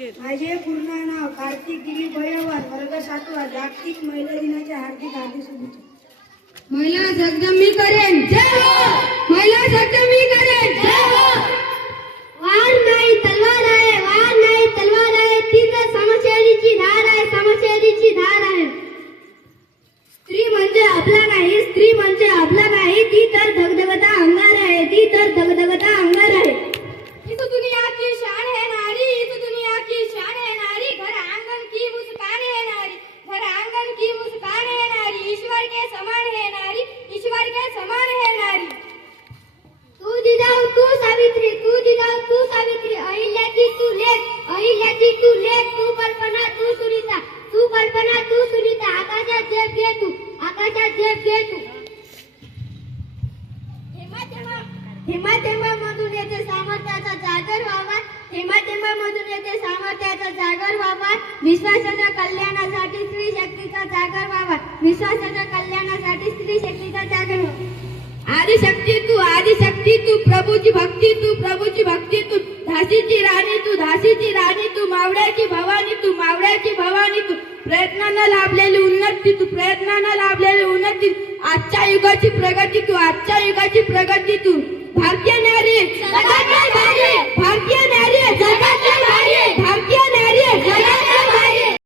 माझे पूर्ण नाव कार्तिक गिरी भयवान, वर्ग 7वा, जागतिक महिला दिनाच्या हार्दिक शुभेच्छा. महिला सक्षम मी करेन, जय हो. महिला सक्षम मी करेन, जय हो. वार नाही तलवार आहे, वार नाही तलवार आहे, ती तर समशेरीची धार आहे, समशेरीची धार आहे. स्त्री म्हणजे आपला नाही, स्त्री म्हणजे आपला नाही, ती तर धगधगता अंगार आहे, ती तर धगधगता अंगार आहे. इस दुनिया की शान है नारी, इस दुनिया की शान है नारी, घर आंगन की मुस्कान है नारी, घर आंगन की मुस्कान है नारी, ईश्वर के समान है नारी, ईश्वर के समान है नारी. तू जिजाऊ तू सावित्री, तू जिजाऊ तू सावित्री, अहिल्याची तू लेक, अहिल्याची तू लेक, तू कल्पना तू सुनीता, तू कल्पना तू सुनीता, आकाशात झेप घे तू, आकाशात झेप घे तू. थेंबा थेंबा मधून येते सामर्थ्याचा जागर व्हावा, थेंबा थेंबा मधून येते सामर्थ्याचा जागर व्हावा, विश्वासाच्या कल्याणासाठी स्त्री शक्तीचा जागर व्हावा, विश्वासाच्या कल्याणासाठी स्त्री शक्तीचा जागर व्हावा. आदिशक्ती तू प्रभूची भक्ती तू, प्रभूची भक्ती तू, झाशीची राणी तू, झाशीची राणी तू, मावळ्याची भवानी तू, मावळ्याची भवानी तू, प्रयत्नानं लाभलेली उन्नती तू, प्रयत्नानं लाभलेली उन्नती, आजच्या युगाची प्रगती तू, आजच्या युगाची प्रगती तू. भारतीय नारी, भारतीय